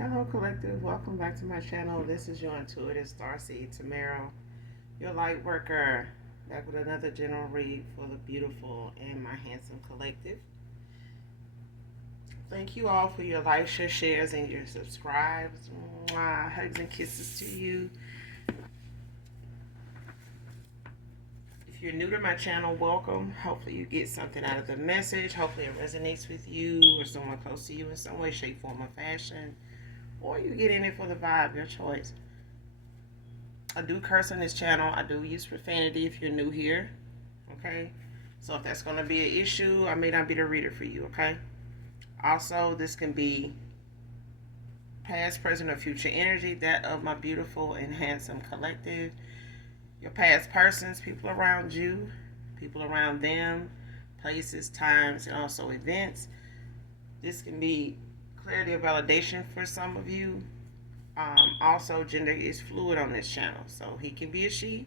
Hello, collective. Welcome back to my channel. This is your intuitive starseed Tamara, your light worker, back with another general read for the beautiful and my handsome collective. Thank you all for your likes, your shares, and your subscribes. Mwah, hugs and kisses to you. If you're new to my channel, welcome. Hopefully you get something out of the message. Hopefully it resonates with you or someone close to you in some way, shape, form, or fashion. Or you get in it for the vibe, your choice. I do curse on this channel. I do use profanity if you're new here. Okay? So if that's going to be an issue, I may not be the reader for you. Okay? Also, this can be past, present, or future energy, that of my beautiful and handsome collective. Your past persons, people around you, people around them, places, times, and also events. This can be clarity or validation for some of you. Also, gender is fluid on this channel. So he can be a she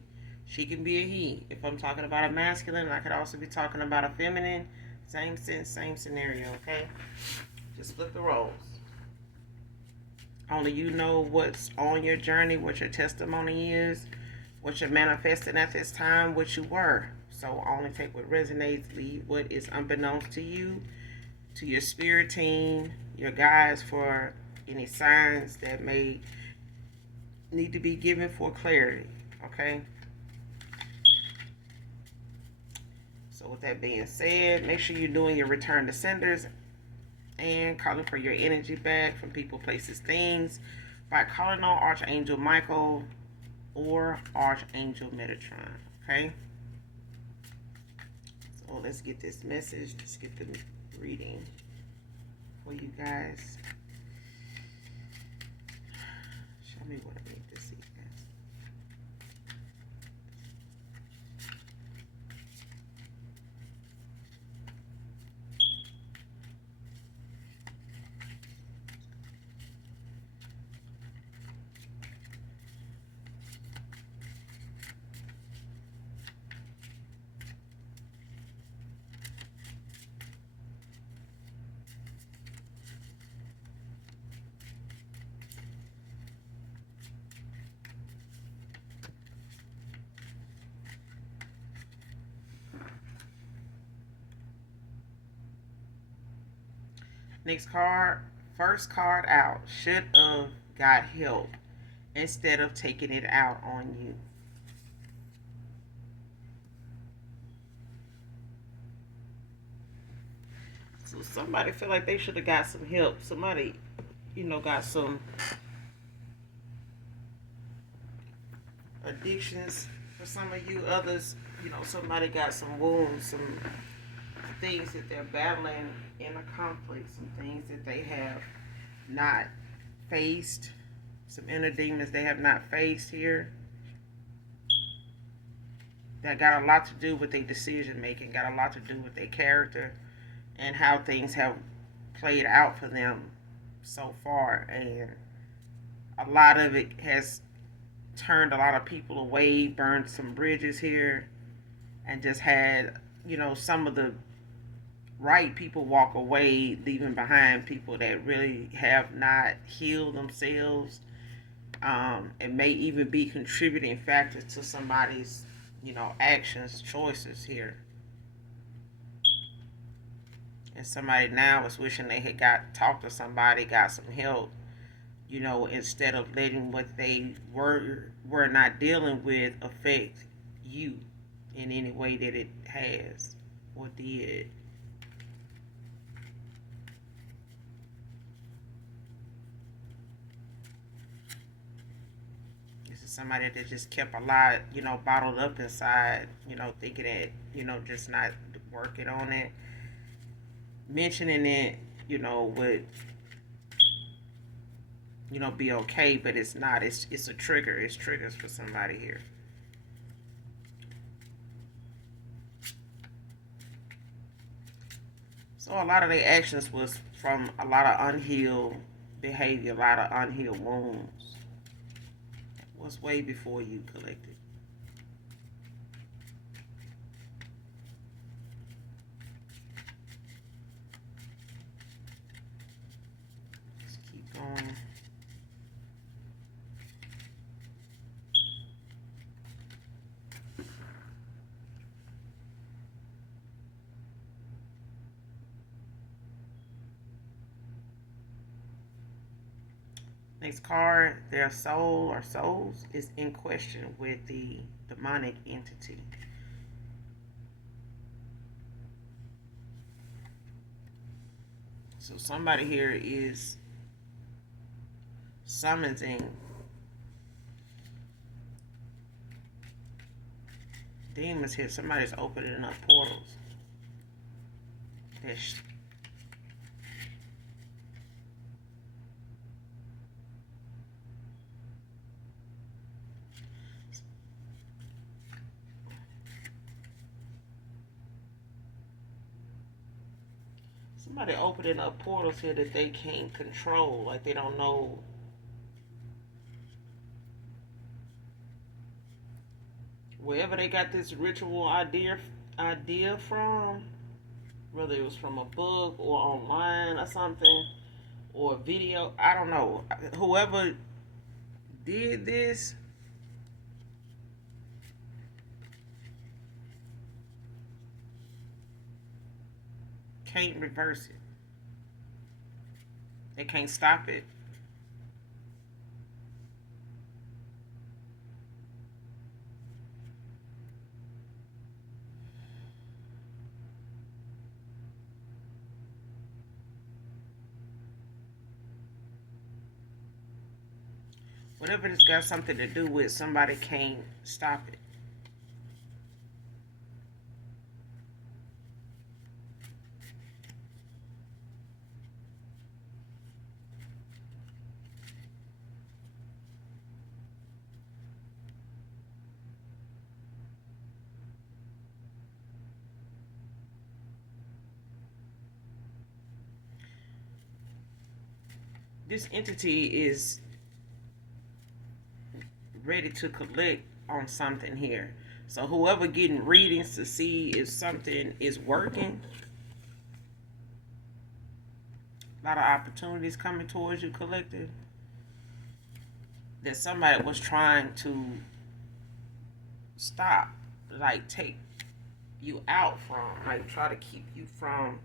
can be a he. If I'm talking about a masculine, I could also be talking about a feminine. Same sense, same scenario, okay? Just flip the roles. Only you know what's on your journey, what your testimony is, what you're manifesting at this time, what you were. So only take what resonates, leave what is unbeknownst to you, to your spirit team, your guides for any signs that may need to be given for clarity. Okay? So with that being said, make sure you're doing your return to senders and calling for your energy back from people, places, things by calling on Archangel Michael or Archangel Metatron. Okay? So let's get this message. Let's get the reading for you guys. Show me what I need to see, guys. Next card, first card out. Should have got help instead of taking it out on you. So somebody feel like they should have got some help. Somebody, got some addictions for some of you. Others, somebody got some wounds, some things that they're battling in a conflict, some things that they have not faced, some inner demons they have not faced here. That got a lot to do with their decision making, got a lot to do with their character and how things have played out for them so far. And a lot of it has turned a lot of people away, burned some bridges here, and just had, some of the right people walk away, leaving behind people that really have not healed themselves. It may even be contributing factors to somebody's, actions, choices here. And somebody now is wishing they had talked to somebody, got some help, instead of letting what they were not dealing with affect you in any way that it has or did. This is somebody that just kept a lot, bottled up inside, thinking that, just not working on it, mentioning it, would, be okay, but it's not. It's a trigger. It's triggers for somebody here. So a lot of their actions was from a lot of unhealed behavior, a lot of unhealed wounds. It was way before you collected. Let's keep going. Next card, their soul or souls is in question with the demonic entity. So somebody here is summoning demons here. Somebody's opening up portals. Somebody opening up portals here that they can't control. Like they don't know. Wherever they got this ritual idea from, whether it was from a book or online or something, or a video, I don't know. Whoever did this can't reverse it. They can't stop it. Whatever it's got something to do with, somebody can't stop it. This entity is ready to collect on something here. So whoever getting readings to see if something is working, a lot of opportunities coming towards you, collective, that somebody was trying to stop, like take you out from, like try to keep you from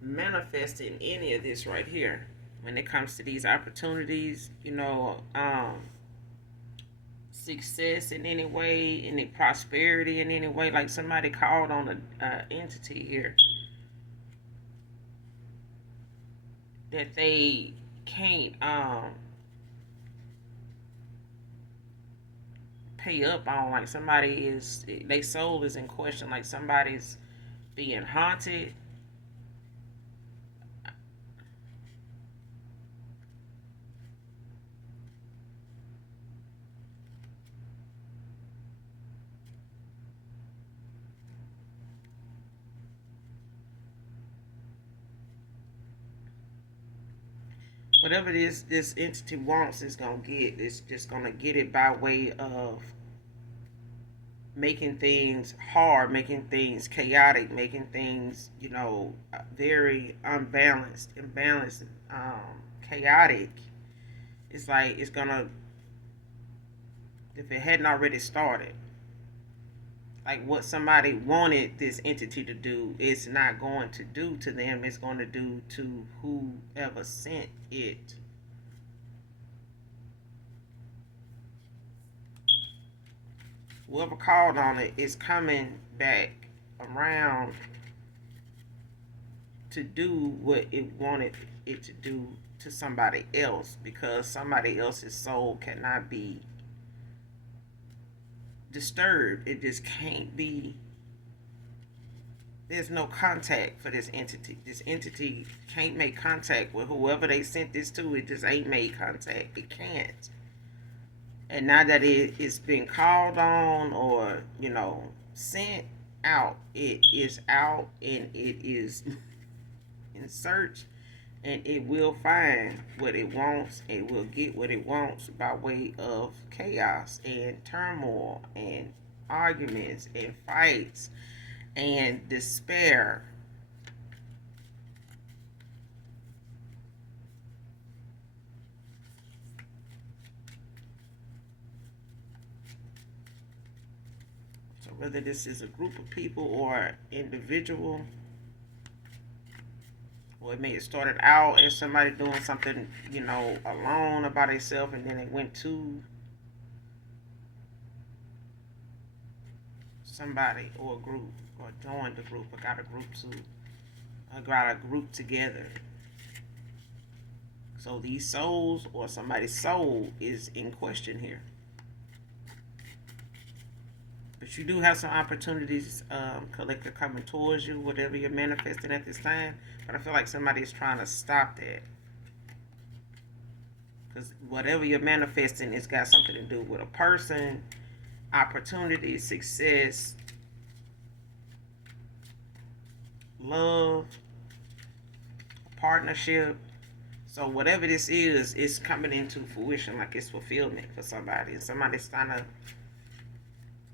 manifesting any of this right here. When it comes to these opportunities, success in any way, any prosperity in any way, like somebody called on a entity here that they can't pay up on. Like somebody is, their soul is in question, like somebody's being haunted. Whatever this entity wants is gonna get. It's just gonna get it by way of making things hard, making things chaotic, making things, very imbalanced, chaotic. It's like it's gonna, if it hadn't already started, like what somebody wanted this entity to do, it's not going to do to them. It's going to do to whoever sent it. Whoever called on it is coming back around to do what it wanted it to do to somebody else, because somebody else's soul cannot be disturbed. It just can't be. There's no contact for this entity. This entity can't make contact with whoever they sent this to. It just ain't made contact. It can't. And now that it's been called on or, sent out, it is out and it is in search, and it will find what it wants. It will get what it wants by way of chaos and turmoil and arguments and fights and despair. So whether this is a group of people or individual, Or it may have started out as somebody doing something, alone about themselves, and then they went to somebody or a group, or joined the group, or got a group together. So these souls, or somebody's soul, is in question here. But you do have some opportunities, collective, coming towards you, whatever you're manifesting at this time. But I feel like somebody is trying to stop that. Because whatever you're manifesting, it's got something to do with a person, opportunity, success, love, partnership. So whatever this is, it's coming into fruition, like it's fulfillment for somebody. And somebody's trying to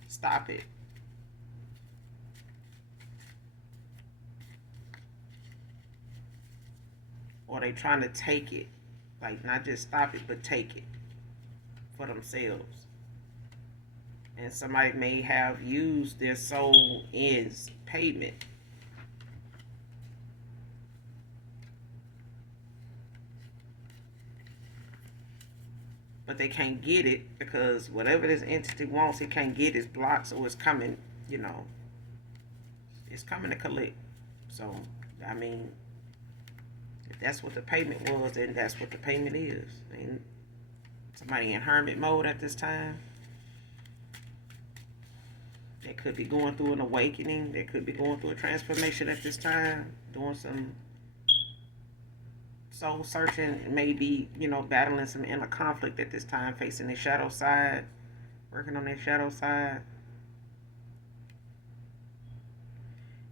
stop it. Or they trying to take it. Like, not just stop it, but take it for themselves. And somebody may have used their soul as payment. But they can't get it because whatever this entity wants, it can't get. It's blocked, so it's coming, it's coming to collect. So, I mean, if that's what the payment was, then that's what the payment is. And somebody in hermit mode at this time. They could be going through an awakening. They could be going through a transformation at this time. Doing some soul searching. Maybe, battling some inner conflict at this time. Facing their shadow side. Working on their shadow side.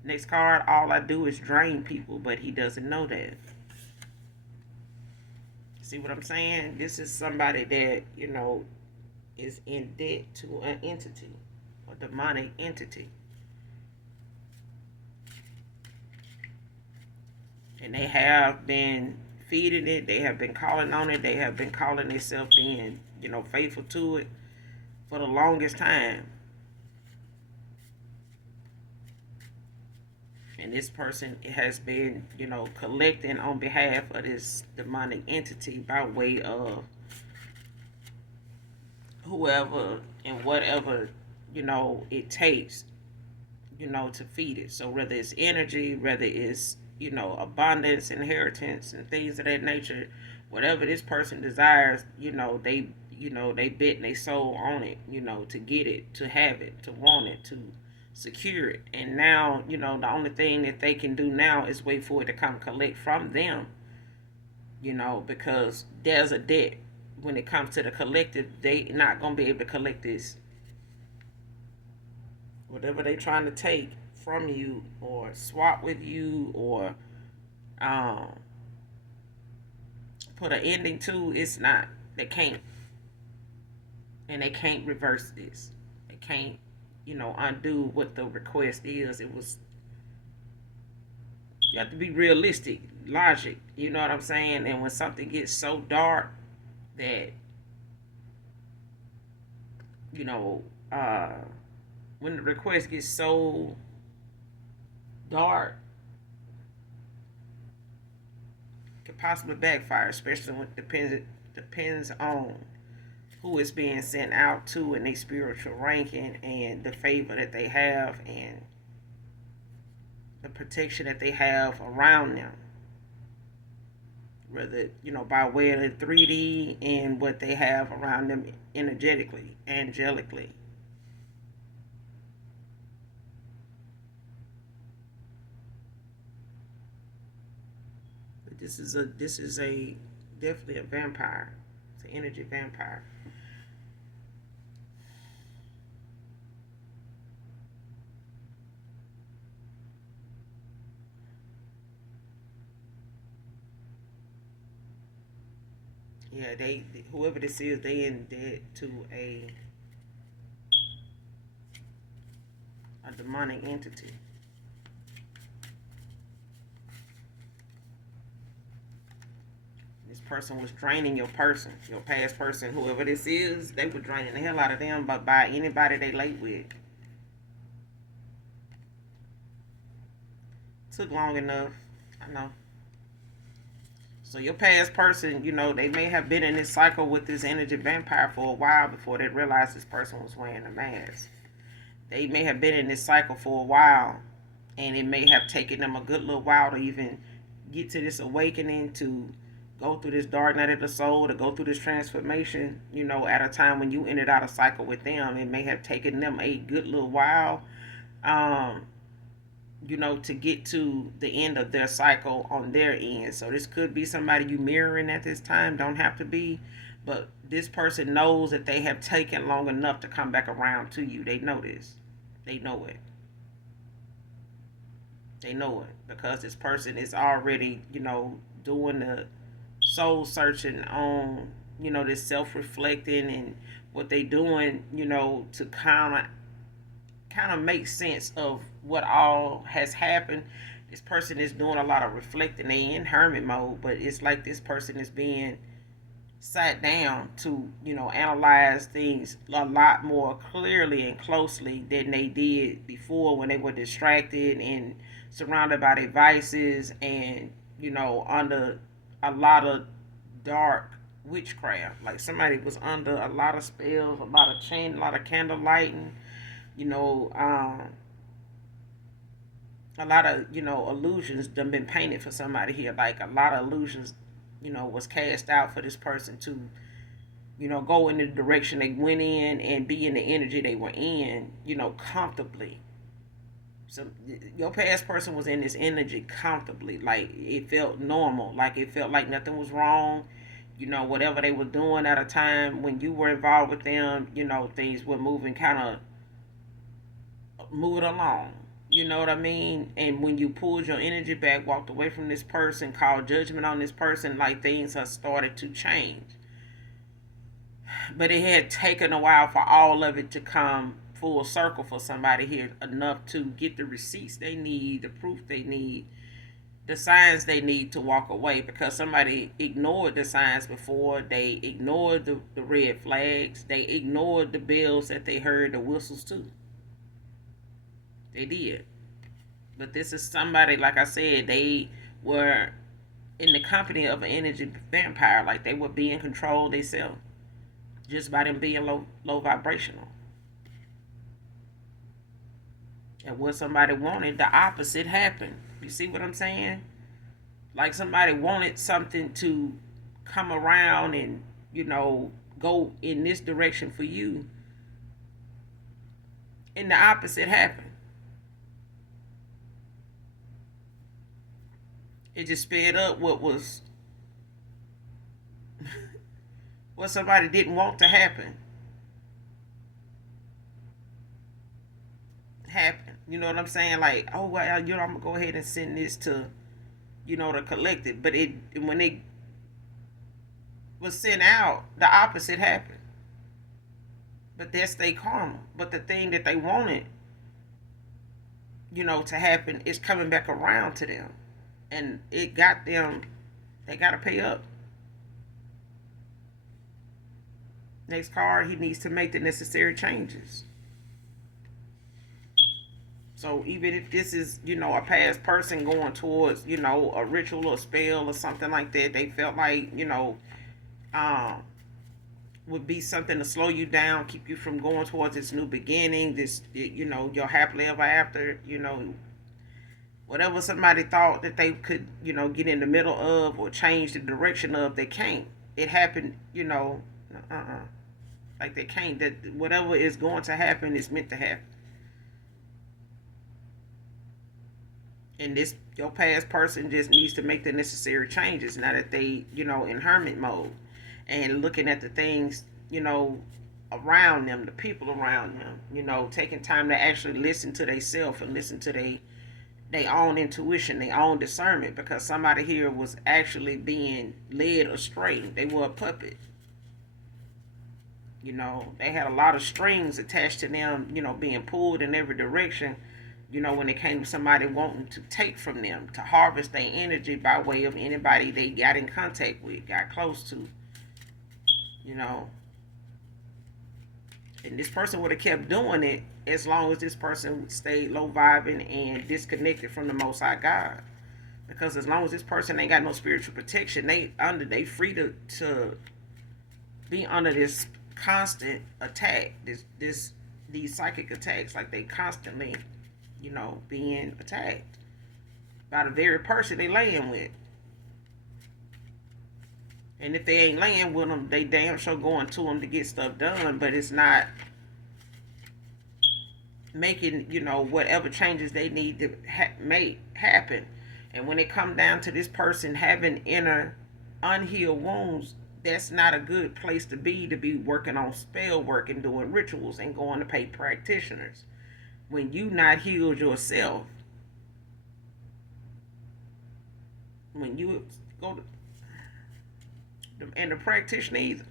Next card, all I do is drain people, but he doesn't know that. See what I'm saying? This is somebody that, is in debt to an entity, a demonic entity. And they have been feeding it. They have been calling on it. They have been calling themselves being, faithful to it for the longest time. And this person has been, collecting on behalf of this demonic entity by way of whoever and whatever, it takes, to feed it. So whether it's energy, whether it's, abundance, inheritance, and things of that nature, whatever this person desires, they bet their soul on it, to get it, to have it, to want it, to secure it. And now, the only thing that they can do now is wait for it to come collect from them, because there's a debt. When it comes to the collective, they not going to be able to collect this. Whatever they trying to take from you or swap with you or put an ending to, it's not. They can't. And they can't reverse this. They can't, undo what the request is. You have to be realistic, logic, you know what I'm saying? And when something gets so dark that, when the request gets so dark, it could possibly backfire, especially when it depends on who is being sent out to and their spiritual ranking and the favor that they have and the protection that they have around them. Whether, by way of the 3D and what they have around them energetically, angelically. But this is a definitely a vampire. It's an energy vampire. Yeah, whoever this is, they in debt to a demonic entity. This person was draining your past person, whoever this is, they were draining the hell out of them by anybody they late with. Took long enough, I know. So your past person, they may have been in this cycle with this energy vampire for a while before they realized this person was wearing a mask. They may have been in this cycle for a while, and it may have taken them a good little while to even get to this awakening, to go through this dark night of the soul, to go through this transformation, at a time when you ended out a cycle with them. It may have taken them a good little while, um, to get to the end of their cycle on their end. So this could be somebody you mirroring at this time, don't have to be, but this person knows that they have taken long enough to come back around to you. They know this. They know it. They know it because this person is already, doing the soul searching on, this self reflecting and what they doing, to kind of make sense of what all has happened. This person is doing a lot of reflecting. They in hermit mode, but it's like this person is being sat down to, analyze things a lot more clearly and closely than they did before when they were distracted and surrounded by devices and, under a lot of dark witchcraft. Like somebody was under a lot of spells, a lot of chanting, a lot of candle lighting, you know, a lot of, illusions done been painted for somebody here. Like a lot of illusions, was cast out for this person to, go in the direction they went in and be in the energy they were in, comfortably. So your past person was in this energy comfortably. Like it felt normal. Like it felt like nothing was wrong. Whatever they were doing at a time when you were involved with them, things were moving moving along. You know what I mean? And when you pulled your energy back, walked away from this person, called judgment on this person, like things have started to change. But it had taken a while for all of it to come full circle for somebody here, enough to get the receipts they need, the proof they need, the signs they need to walk away, because somebody ignored the signs before. They ignored the red flags. They ignored the bells that they heard, the whistles too. They did. But this is somebody, like I said, they were in the company of an energy vampire. Like they were being controlled themselves just by them being low vibrational. And what somebody wanted, the opposite happened. You see what I'm saying? Like somebody wanted something to come around and, go in this direction for you. And the opposite happened. It just sped up what was what somebody didn't want to happen. Happen. You know what I'm saying? Like, oh well, I'm gonna go ahead and send this to, the collective. But when it was sent out, the opposite happened. But that's their karma. But the thing that they wanted, to happen is coming back around to them. And it got them, they got to pay up. Next card, he needs to make the necessary changes. So even if this is, a past person going towards, a ritual or spell or something like that, they felt like, would be something to slow you down, keep you from going towards this new beginning, this, your happily ever after, whatever somebody thought that they could, get in the middle of or change the direction of, they can't. It happened, like they can't. That whatever is going to happen is meant to happen. And this, your past person just needs to make the necessary changes now that they, in hermit mode and looking at the things, around them, the people around them, taking time to actually listen to themselves and listen to their own intuition, their own discernment, because somebody here was actually being led astray. They were a puppet. They had a lot of strings attached to them, being pulled in every direction, when it came to somebody wanting to take from them, to harvest their energy by way of anybody they got in contact with, got close to, And this person would have kept doing it as long as this person stayed low vibing and disconnected from the Most High God. Because as long as this person ain't got no spiritual protection, they free to be under this constant attack, these psychic attacks, like they constantly, being attacked by the very person they laying with. And if they ain't laying with them, they damn sure going to them to get stuff done, but it's not making, whatever changes they need to make happen. And when it come down to this person having inner unhealed wounds, that's not a good place to be working on spell work and doing rituals and going to pay practitioners when you not healed yourself. When you go to, and the practitioner either.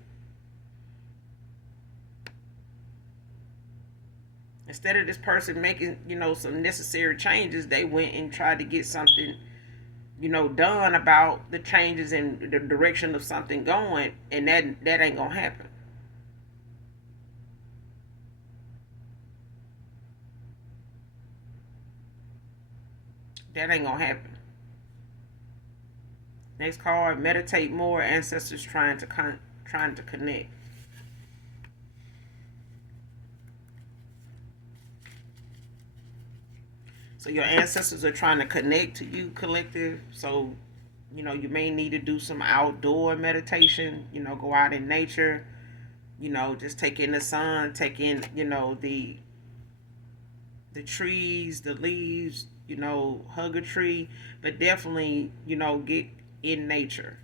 Instead of this person making, some necessary changes, they went and tried to get something, done about the changes in the direction of something going, and that ain't gonna happen. That ain't gonna happen. Next card, meditate more. Ancestors trying to connect. So your ancestors are trying to connect to you, collective. So, you may need to do some outdoor meditation. Go out in nature. Just take in the sun, take in, the trees, the leaves. Hug a tree, but definitely, get in nature.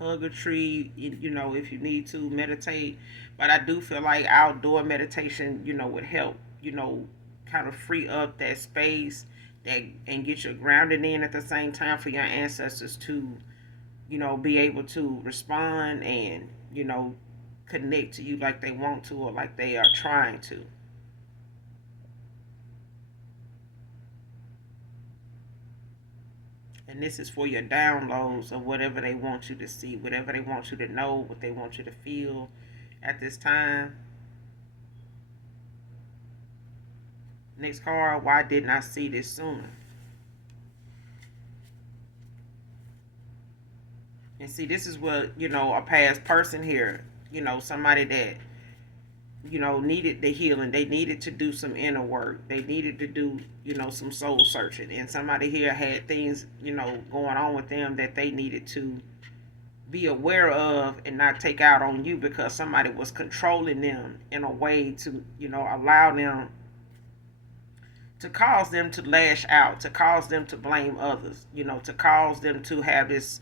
Hug a tree. If you need to meditate, but I do feel like outdoor meditation, would help. Kind of free up that space that and get you grounded in at the same time for your ancestors to, be able to respond and, connect to you like they want to or like they are trying to. And this is for your downloads of whatever they want you to see, whatever they want you to know, what they want you to feel at this time. Next card, why didn't I see this sooner? And see, this is what, a past person here, somebody that, needed the healing. They needed to do some inner work. They needed to do, some soul searching. And somebody here had things, going on with them that they needed to be aware of and not take out on you because somebody was controlling them in a way to, allow them to cause them to lash out, to cause them to blame others, to cause them to have this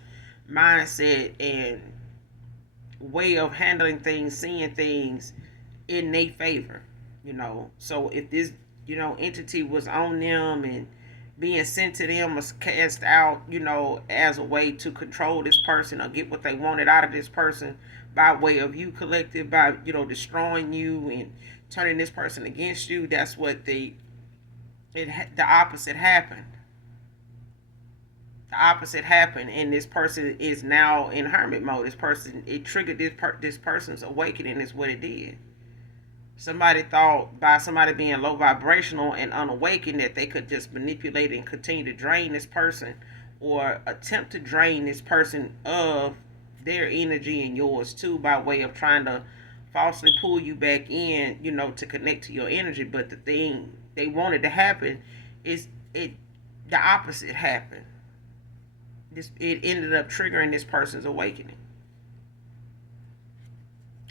mindset and way of handling things, seeing things in their favor, So if this, entity was on them and being sent to them was cast out, as a way to control this person or get what they wanted out of this person by way of you collective, by, destroying you and turning this person against you, that's what the opposite happened. The opposite happened, and this person is now in hermit mode. This person, it triggered this person's awakening. Is what it did. Somebody thought by somebody being low vibrational and unawakened that they could just manipulate and continue to drain this person, or attempt to drain this person of their energy and yours too, by way of trying to falsely pull you back in, to connect to your energy. But the thing they wanted to happen is the opposite happened. It ended up triggering this person's awakening.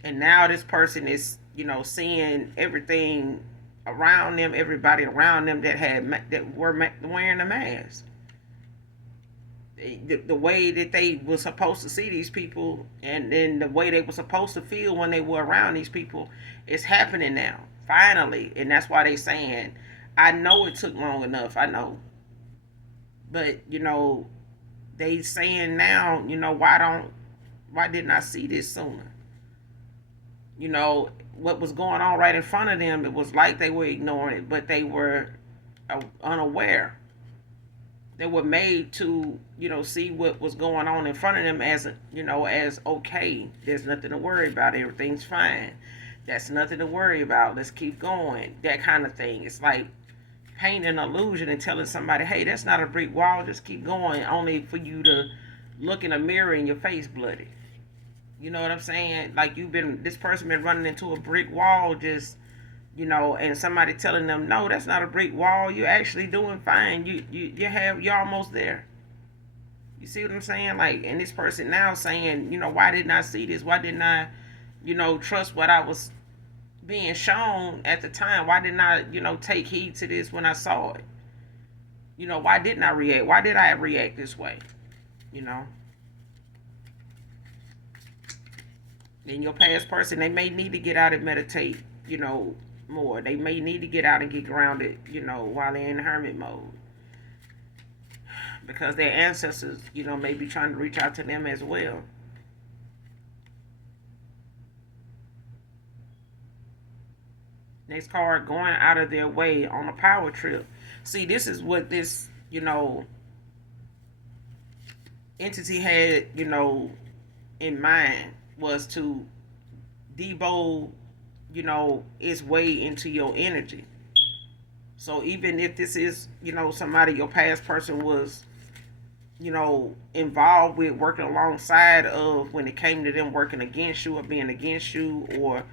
And now this person is, seeing everything around them, everybody around them that were wearing a mask. The way that they were supposed to see these people, and then the way they were supposed to feel when they were around these people, is happening now, finally. And that's why they saying, I know it took long enough, I know, but they saying now, why didn't I see this sooner? What was going on right in front of them, it was like they were ignoring it, but they were unaware. They were made to, see what was going on in front of them as, as okay. There's nothing to worry about. Everything's fine. That's nothing to worry about. Let's keep going. That kind of thing. It's like painting an illusion and telling somebody, hey, that's not a brick wall, just keep going, only for you to look in a mirror and your face bloody. You know what I'm saying? Like, this person been running into a brick wall, just, and somebody telling them, no, that's not a brick wall, you're actually doing fine, you're almost there. You see what I'm saying? Like, and this person now saying, why didn't I see this? Why didn't I, trust what I was being shown at the time? Why didn't I, take heed to this when I saw it? Why didn't I react? Why did I react this way? And your past person, they may need to get out and meditate, more. They may need to get out and get grounded, while they're in hermit mode. Because their ancestors, may be trying to reach out to them as well. Next card, going out of their way on a power trip. See, this is what this, entity had, in mind, was to debold, its way into your energy. So even if this is, somebody your past person was, involved with, working alongside of, when it came to them working against you or being against you, or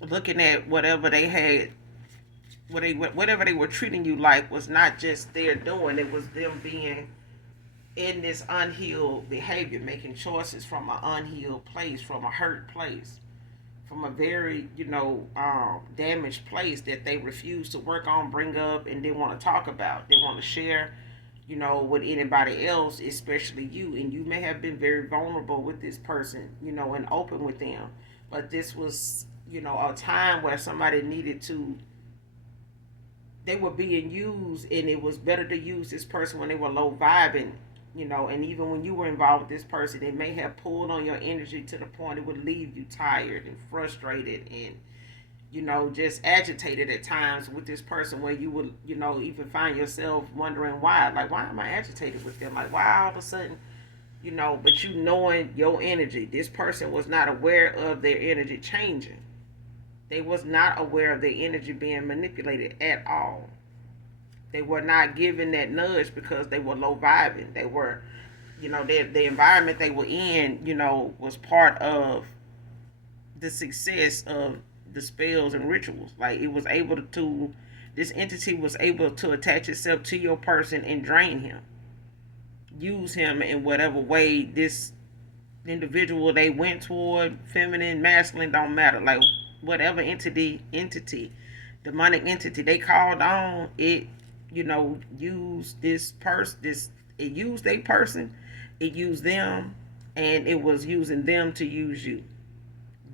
looking at whatever they had, whatever they were treating you like was not just their doing, it was them being in this unhealed behavior, making choices from an unhealed place, from a hurt place, from a very, damaged place that they refuse to work on, bring up, and didn't want to talk about. They want to share, with anybody else, especially you. And you may have been very vulnerable with this person, and open with them. But this was, a time where somebody needed to, they were being used, and it was better to use this person when they were low vibing, and even when you were involved with this person, it may have pulled on your energy to the point it would leave you tired and frustrated and, just agitated at times with this person, where you would, even find yourself wondering why. Like, why am I agitated with them? Like, why all of a sudden, but knowing your energy, this person was not aware of their energy changing. They was not aware of their energy being manipulated at all. They were not given that nudge because they were low vibing. They were, the environment they were in, was part of the success of the spells and rituals. Like, it was able to, this entity was able to attach itself to your person and drain him. Use him in whatever way this individual they went toward, feminine, masculine, don't matter. Like, whatever entity, demonic entity they called on, it, used this person, it used a person, it used them, and it was using them to use you,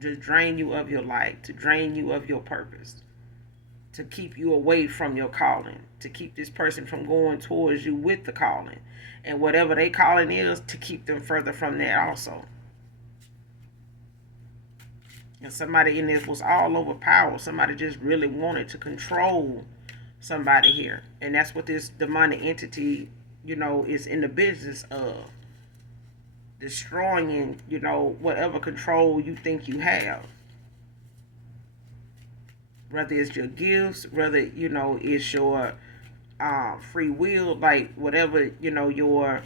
to drain you of your light, to drain you of your purpose, to keep you away from your calling, to keep this person from going towards you with the calling, and whatever they calling is, to keep them further from that also. And somebody in this was all over power. Somebody just really wanted to control somebody here. And that's what this demonic entity, is in the business of. Destroying, whatever control you think you have. Whether it's your gifts, whether, it's your free will, like whatever, your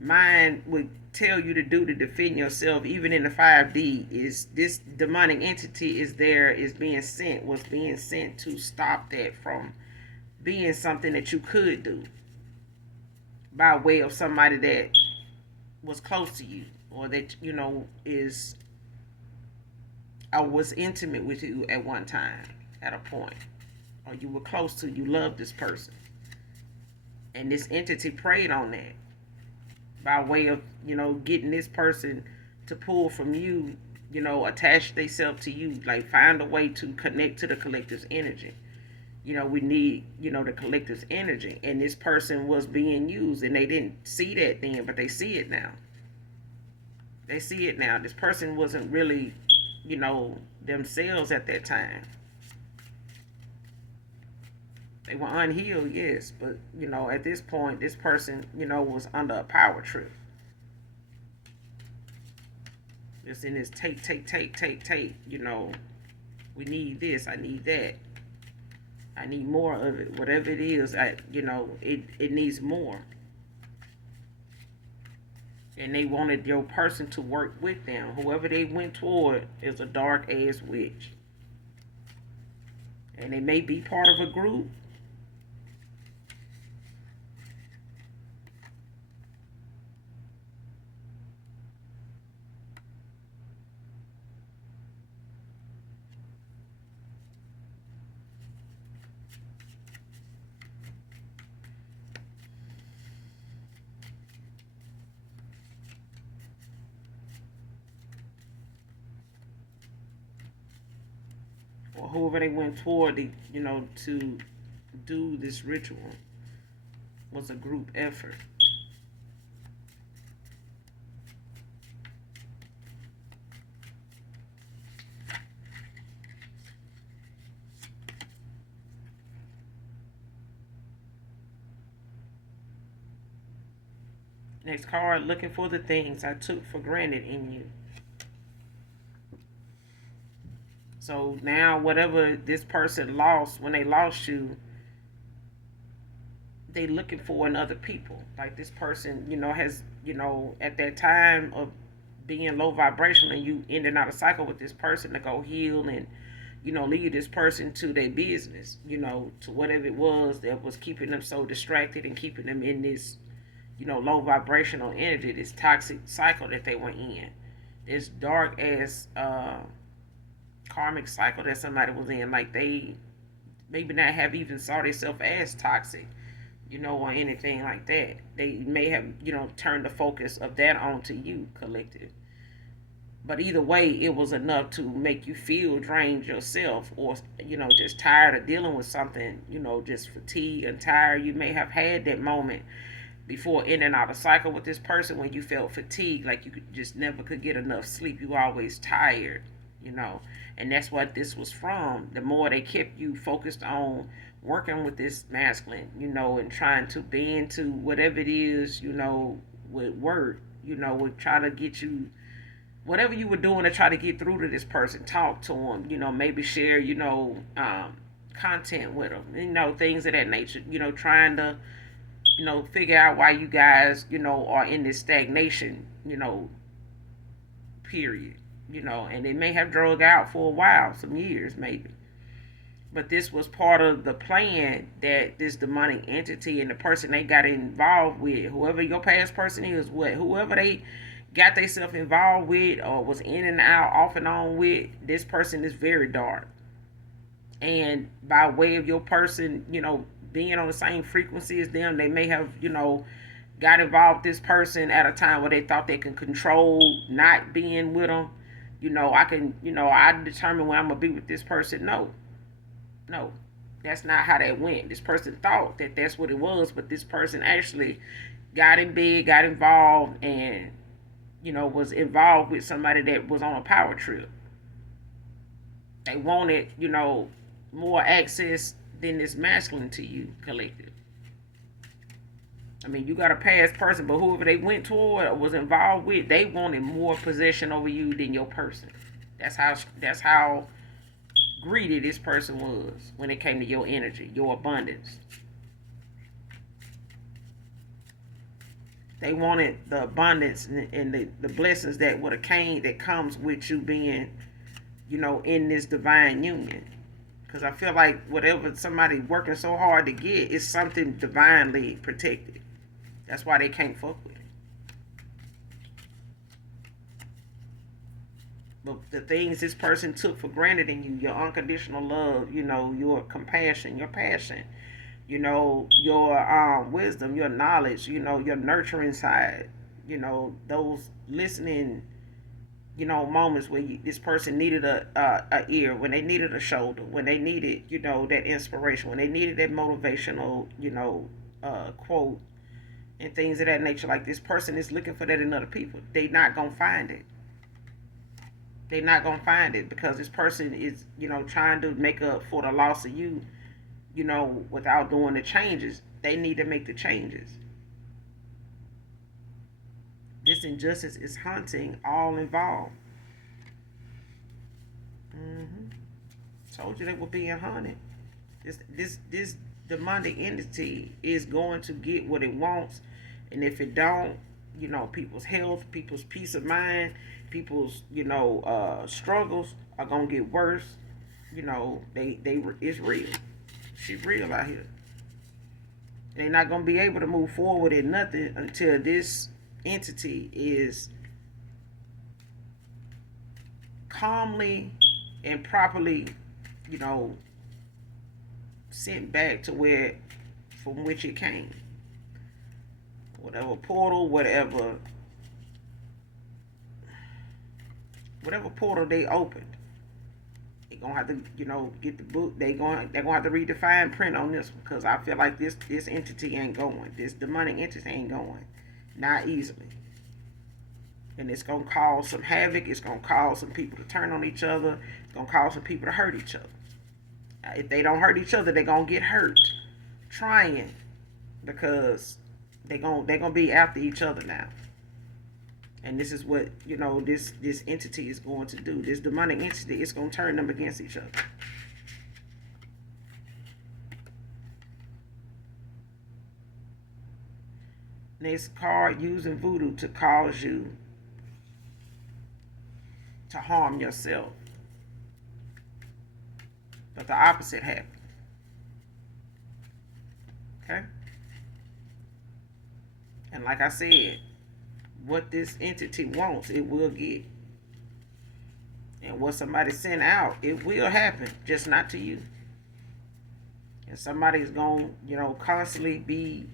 mind would tell you to do to defend yourself, even in the 5D, is this demonic entity is being sent, was being sent to stop that from being something that you could do by way of somebody that was close to you, or that, is, or was intimate with you at one time, at a point, or you were close to, you loved this person. And this entity preyed on that by way of, getting this person to pull from you, attach themselves to you, like find a way to connect to the collective's energy. We need, the collective's energy. And this person was being used, and they didn't see that then, but they see it now. They see it now. This person wasn't really, themselves at that time. They were unhealed, yes, but, at this point, this person, was under a power trip. Just in this take, we need this, I need that. I need more of it. Whatever it is, it needs more. And they wanted your person to work with them. Whoever they went toward is a dark ass witch. And they may be part of a group. Or whoever they went toward, to do this ritual was a group effort. Next card, looking for the things I took for granted in you. So now, whatever this person lost when they lost you, they looking for in other people. Like this person, has, at that time of being low vibrational, and you ending out a cycle with this person to go heal and, lead this person to their business, to whatever it was that was keeping them so distracted and keeping them in this, low vibrational energy, this toxic cycle that they were in. This dark ass karmic cycle that somebody was in. Like they maybe not have even saw themselves as toxic, or anything like that. They may have, turned the focus of that onto you, collective. But either way, it was enough to make you feel drained yourself, or, just tired of dealing with something, just fatigued and tired. You may have had that moment before in and out of cycle with this person when you felt fatigued, like you just never could get enough sleep. You were always tired, and that's what this was from. The more they kept you focused on working with this masculine, and trying to bend to whatever it is, with work, would try to get you, whatever you were doing to try to get through to this person, talk to them, maybe share, content with them, things of that nature, trying to, figure out why you guys, are in this stagnation, period, and they may have drug out for a while, some years maybe. But this was part of the plan that this demonic entity and the person they got involved with, whoever your past person is, whoever they got themselves involved with or was in and out, off and on with, this person is very dark. And by way of your person, being on the same frequency as them, they may have, got involved with this person at a time where they thought they can control not being with them. I determine when I'm going to be with this person. No, that's not how that went. This person thought that that's what it was, but this person actually got in bed, got involved, and, was involved with somebody that was on a power trip. They wanted, more access than this masculine to you, collective. I mean, you got a past person, but whoever they went toward or was involved with, they wanted more possession over you than your person. That's how greedy this person was when it came to your energy, your abundance. They wanted the abundance and the blessings that would have came, that comes with you being, in this divine union. Because I feel like whatever somebody working so hard to get is something divinely protected. That's why they can't fuck with it. But the things this person took for granted in you, your unconditional love, your compassion, your passion, your wisdom, your knowledge, your nurturing side, those listening, moments where this person needed a ear, when they needed a shoulder, when they needed, that inspiration, when they needed that motivational, quote, and things of that nature. Like this person is looking for that in other people. They not gonna find it. They're not gonna find it because this person is, trying to make up for the loss of you, without doing the changes. They need to make the changes. This injustice is haunting all involved. Told you they were being haunted. This demonic entity is going to get what it wants, and if it don't, people's health, people's peace of mind, people's struggles are gonna get worse. They it's real. She's real out here. They're not gonna be able to move forward in nothing until this entity is calmly and properly, you know, sent back to where from which it came. Whatever portal, whatever portal they opened, they gonna have to, get the book. They're gonna have to read the fine print on this one, because I feel like this entity ain't going. This demonic entity ain't going, not easily. And it's gonna cause some havoc. It's gonna cause some people to turn on each other. It's gonna cause some people to hurt each other. If they don't hurt each other, they're gonna get hurt trying, because they're gonna be after each other now. And this is what this entity is going to do. This demonic entity is going to turn them against each other. Next card, using voodoo to cause you to harm yourself. But the opposite happened. Okay? And like I said, what this entity wants, it will get. And what somebody sent out, it will happen, just not to you. And somebody's going to, constantly be,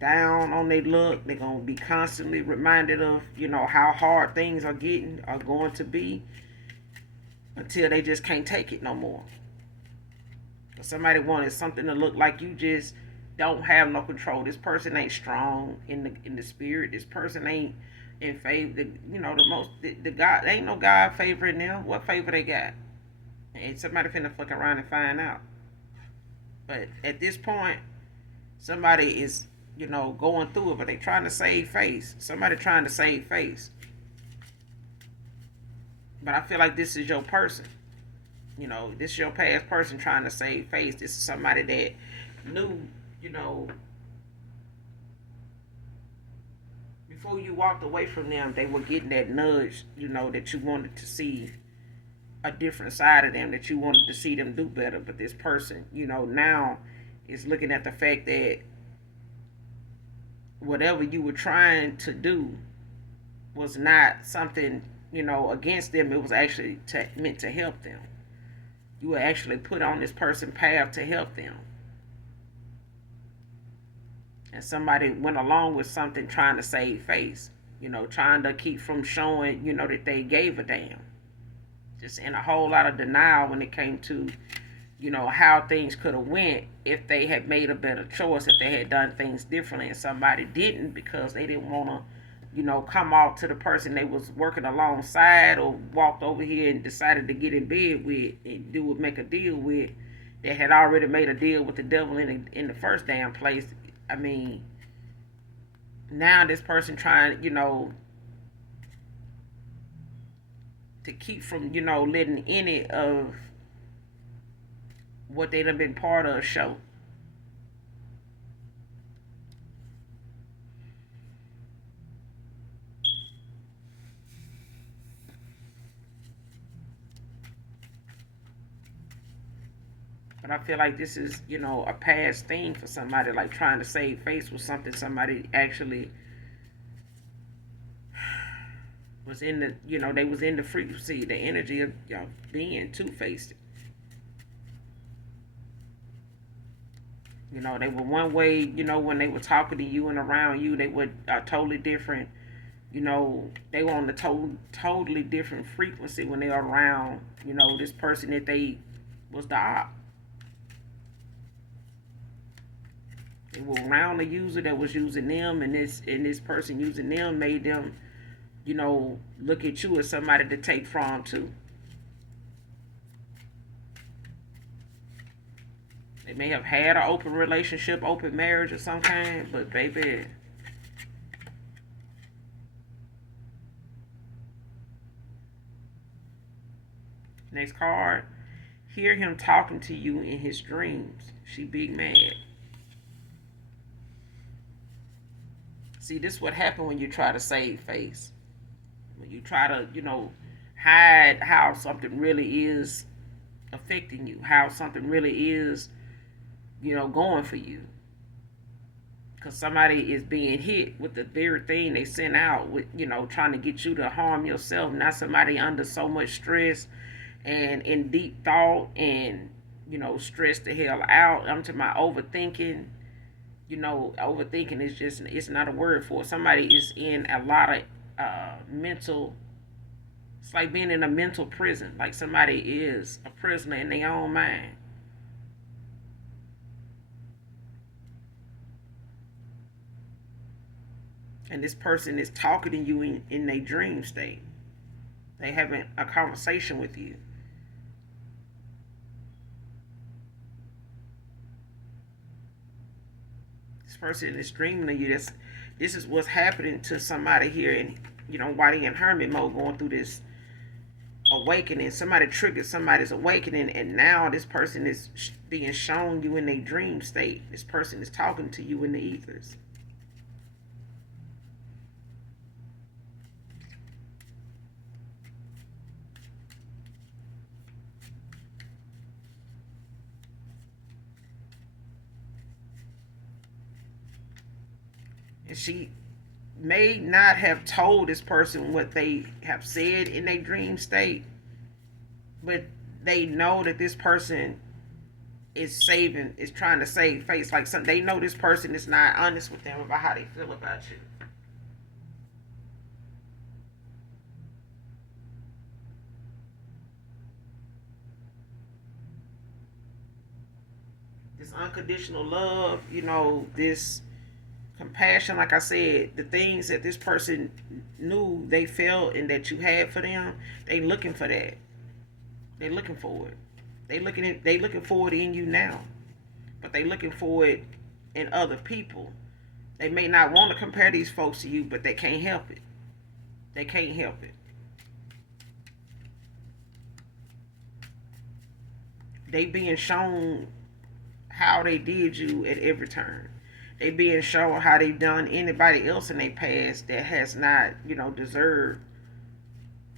down on their luck. They're going to be constantly reminded of, how hard things are going to be, until they just can't take it no more. If somebody wanted something to look like you just don't have no control. This person ain't strong in the spirit. This person ain't in favor. The God, ain't no God favoring them. What favor they got? And somebody finna fuck around and find out. But at this point, somebody is going through it, but they trying to save face. Somebody trying to save face. But I feel like this is your person. This is your past person trying to save face. This is somebody that knew, before you walked away from them, they were getting that nudge, that you wanted to see a different side of them, that you wanted to see them do better. But this person, now is looking at the fact that whatever you were trying to do was not something, against them. It was actually meant to help them. You were actually put on this person's path to help them. And somebody went along with something trying to save face, trying to keep from showing, that they gave a damn. Just in a whole lot of denial when it came to, how things could have went if they had made a better choice, if they had done things differently, and somebody didn't because they didn't want to, come off to the person they was working alongside, or walked over here and decided to get in bed with and make a deal with, that had already made a deal with the devil in the first damn place. I mean, now this person trying, to keep from, letting any of what they done been part of show. But I feel like this is, a past thing for somebody, like trying to save face with something somebody actually was in the, they was in the frequency, the energy of being two-faced. They were one way, when they were talking to you and around you, they were totally different. They were on the totally different frequency when they were around, this person that they was the op. They were around the user that was using them, and this person using them made them, look at you as somebody to take from too. They may have had an open relationship, open marriage of some kind, but baby, next card, hear him talking to you in his dreams. She big mad. See, this is what happened when you try to save face. When you try to, hide how something really is affecting you, how something really is, going for you. Because somebody is being hit with the very thing they sent out with, trying to get you to harm yourself. Not somebody under so much stress and in deep thought and, stressed the hell out. I'm talking about overthinking. Overthinking is just, it's not a word for it. Somebody is in a lot of mental, it's like being in a mental prison. Like somebody is a prisoner in their own mind. And this person is talking to you in their dream state. They having a conversation with you. This person is dreaming of you. This is what's happening to somebody here in, while they in hermit mode going through this awakening. Somebody triggered somebody's awakening, and now this person is being shown you in a dream state. This person is talking to you in the ethers. And she may not have told this person what they have said in a dream state, but they know that this person is trying to save face. Like they know this person is not honest with them about how they feel about you. This unconditional love, this compassion, like I said, the things that this person knew they felt and that you had for them, they looking for that. They looking for it. They looking for it in you now. But they looking for it in other people. They may not want to compare these folks to you, but they can't help it. They can't help it. They being shown how they did you at every turn. They being shown how they done anybody else in their past that has not, deserved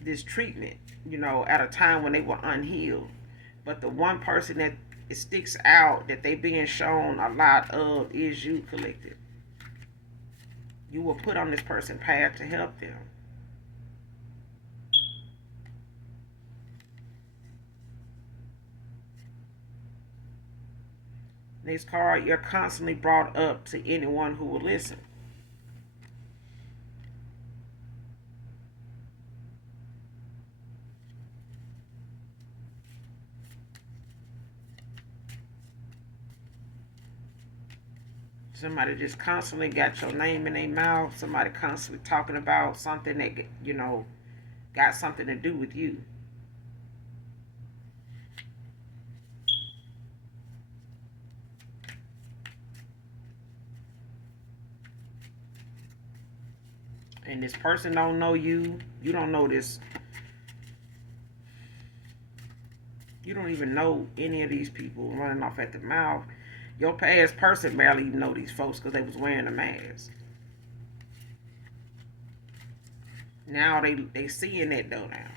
this treatment, at a time when they were unhealed. But the one person that it sticks out that they being shown a lot of is you, collective. You will put on this person's path to help them. Next card, you're constantly brought up to anyone who will listen. Somebody just constantly got your name in their mouth. Somebody constantly talking about something that, got something to do with you. And this person don't know you. You don't know this. You don't even know any of these people running off at the mouth. Your past person barely even know these folks because they was wearing a mask. Now they seeing that though now.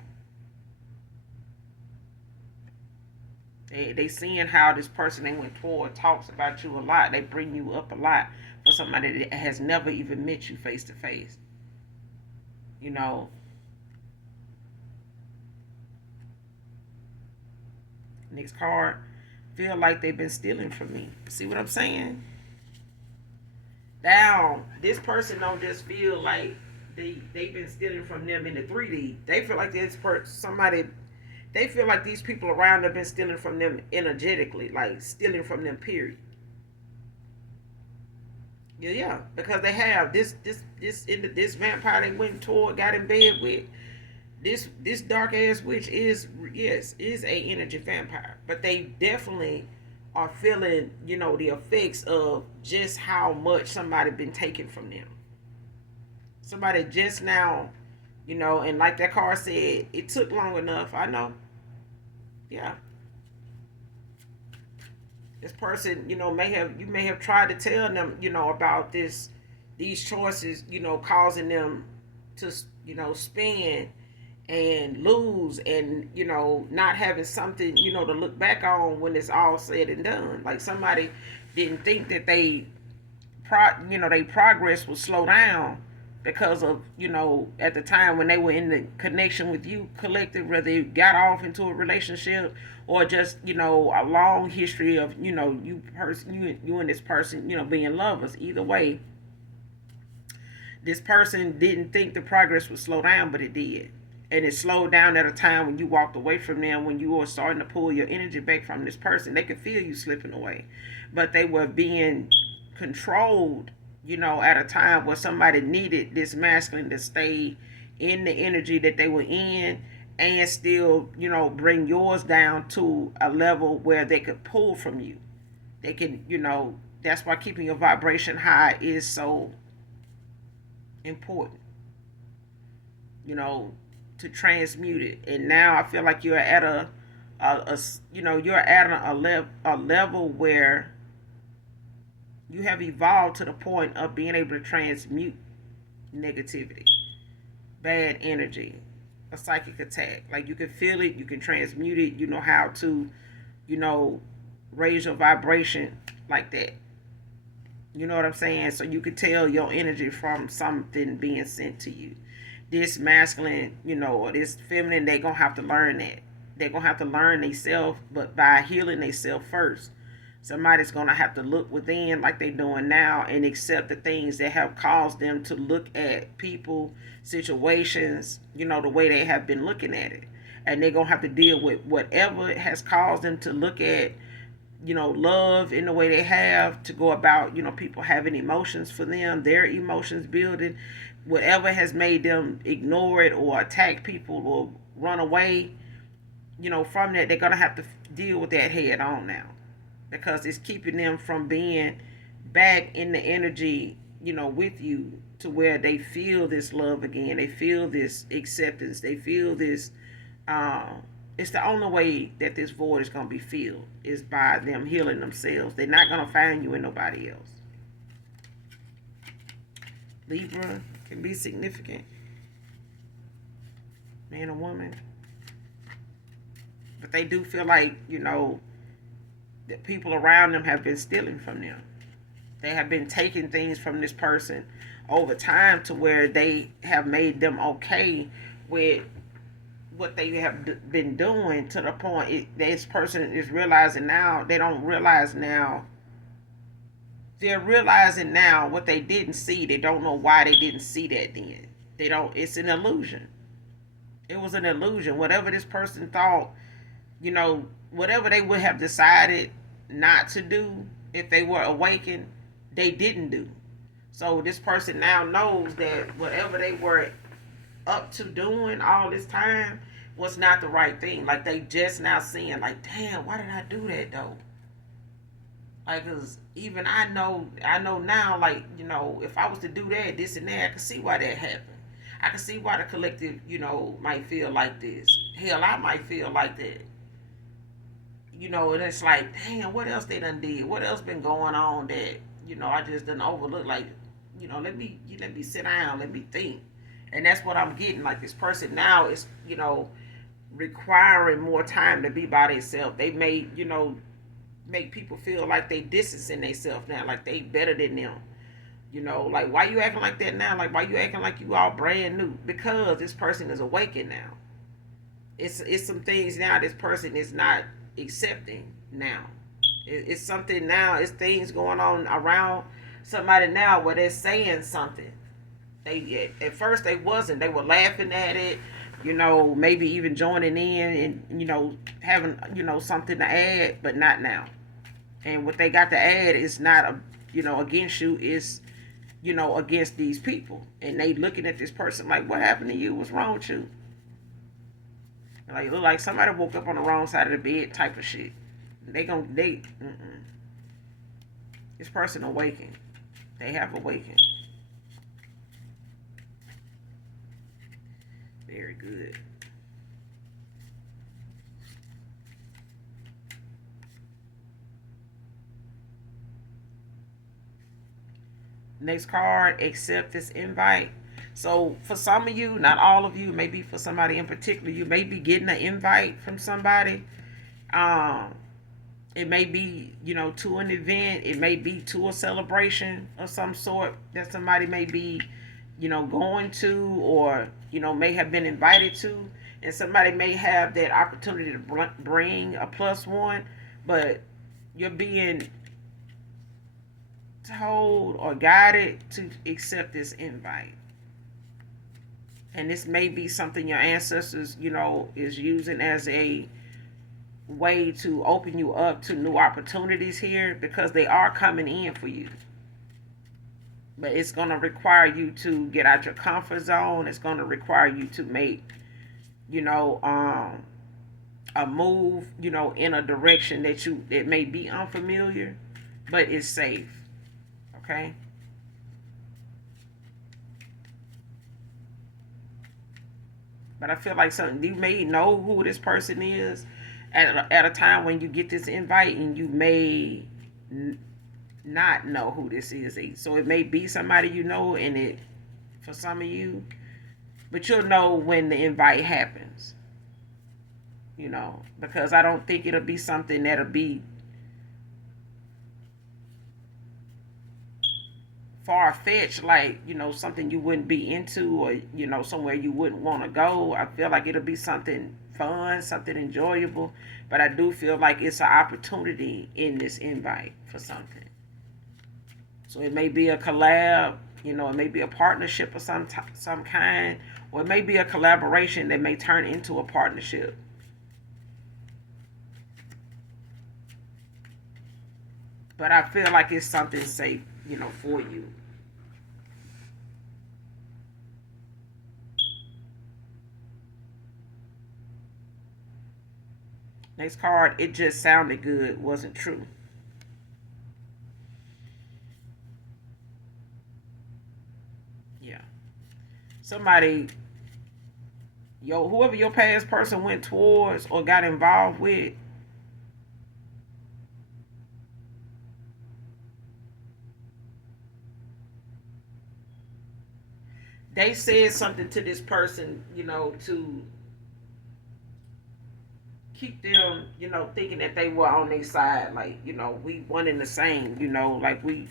They seeing how this person they went toward talks about you a lot. They bring you up a lot for somebody that has never even met you face to face. You know. Next card. Feel like they've been stealing from me. See what I'm saying? Now, this person don't just feel like they've been stealing from them in the 3D. They feel like this somebody. They feel like these people around them been stealing from them energetically, like stealing from them. Period. Yeah, because they have this vampire they went toward, got in bed with. This dark ass witch is a energy vampire, but they definitely are feeling the effects of just how much somebody been taken from them. Somebody just now, and like that card said, it took long enough. I know, yeah, This person, you may have tried to tell them, about these choices, causing them to, spend and lose, and not having something, to look back on when it's all said and done. Like somebody didn't think that they progress would slow down because of, at the time when they were in the connection with you collective, whether they got off into a relationship or just, a long history of, you and this person, being lovers. Either way, this person didn't think the progress would slow down, but it did. And it slowed down at a time when you walked away from them, when you were starting to pull your energy back from this person. They could feel you slipping away, but they were being controlled, at a time where somebody needed this masculine to stay in the energy that they were in, and still, bring yours down to a level where they could pull from you. They can, that's why keeping your vibration high is so important, you know, to transmute it. And now I feel like you're at you're at a level where you have evolved to the point of being able to transmute negativity, bad energy, a psychic attack. Like you can feel it, you can transmute it, you know how to, you know, raise your vibration like that. You know what I'm saying? So you could tell your energy from something being sent to you. This masculine, or this feminine, they gonna have to learn that. They're gonna have to learn themselves, but by healing themselves first. Somebody's gonna have to look within like they're doing now and accept the things that have caused them to look at people, situations, the way they have been looking at it. And they're gonna have to deal with whatever has caused them to look at love in the way they have, to go about, people having emotions for them, their emotions building, whatever has made them ignore it or attack people or run away, from that, they're going to have to deal with that head on now, because it's keeping them from being back in the energy, with you, to where they feel this love again, they feel this acceptance, they feel this it's the only way that this void is going to be filled is by them healing themselves. They're not going to find you in nobody else. Libra can be significant. Man or woman. But they do feel like, that people around them have been stealing from them. They have been taking things from this person over time to where they have made them okay with what they have been doing, to the point this person is realizing now. They don't realize now. They're realizing now what they didn't see. They don't know why they didn't see that then. They don't. It's an illusion. It was an illusion. Whatever this person thought, whatever they would have decided not to do if they were awakened, they didn't do. So this person now knows that whatever they were up to doing all this time was not the right thing. Like they just now seeing, like, damn, why did I do that though? Like, cause even I know now, like, if I was to do that, this and that, I can see why that happened. I can see why the collective, might feel like this. Hell, I might feel like that. And it's like, damn, what else they done did? What else been going on that, I just done overlook? Like, let me sit down, let me think. And that's what I'm getting. Like this person now is, requiring more time to be by themselves. They made, make people feel like they distancing themselves now, like they better than them. Like, why you acting like that now? Like, why you acting like you all brand new? Because this person is awakened now. It's some things now this person is not accepting now. It's something now. It's things going on around somebody now where they're saying something. They at first they wasn't. They were laughing at it, maybe even joining in and having something to add, but not now. And what they got to add is not against you, is against these people. And they looking at this person like, what happened to you? What's wrong with you? Like, look like somebody woke up on the wrong side of the bed type of shit. This person awakened. They have awakened. Very good. Next card, accept this invite. So for some of you, not all of you, maybe for somebody in particular, you may be getting an invite from somebody. Um, it may be, to an event. It may be to a celebration of some sort that somebody may be, going to, or, may have been invited to. And somebody may have that opportunity to bring a plus one, but you're being told or guided to accept this invite. And this may be something your ancestors, is using as a way to open you up to new opportunities here, because they are coming in for you. But it's going to require you to get out your comfort zone. It's going to require you to make, a move, in a direction that may be unfamiliar, but it's safe. Okay? But I feel like something, you may know who this person is at a time when you get this invite, and you may not know who this is. So it may be somebody you know, and it, for some of you, but you'll know when the invite happens. Because I don't think it'll be something that'll be far-fetched, like, something you wouldn't be into, or, somewhere you wouldn't want to go. I feel like it'll be something fun, something enjoyable, but I do feel like it's an opportunity in this invite for something. So it may be a collab, it may be a partnership of some kind, or it may be a collaboration that may turn into a partnership. But I feel like it's something safe, for you. Next card, it just sounded good, wasn't true. Yeah. Somebody, whoever your past person went towards or got involved with, they said something to this person, to keep them, thinking that they were on their side. Like, we one in the same, like we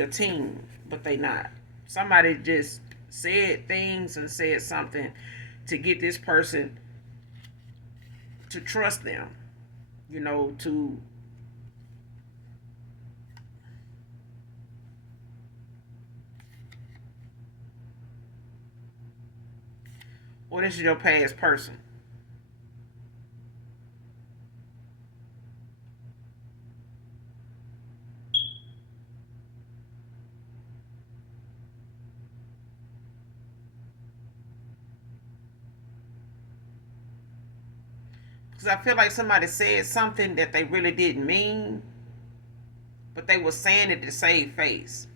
a team, but they not. Somebody just said things and said something to get this person to trust them, to or this is your past person. Because I feel like somebody said something that they really didn't mean, but they were saying it to save face.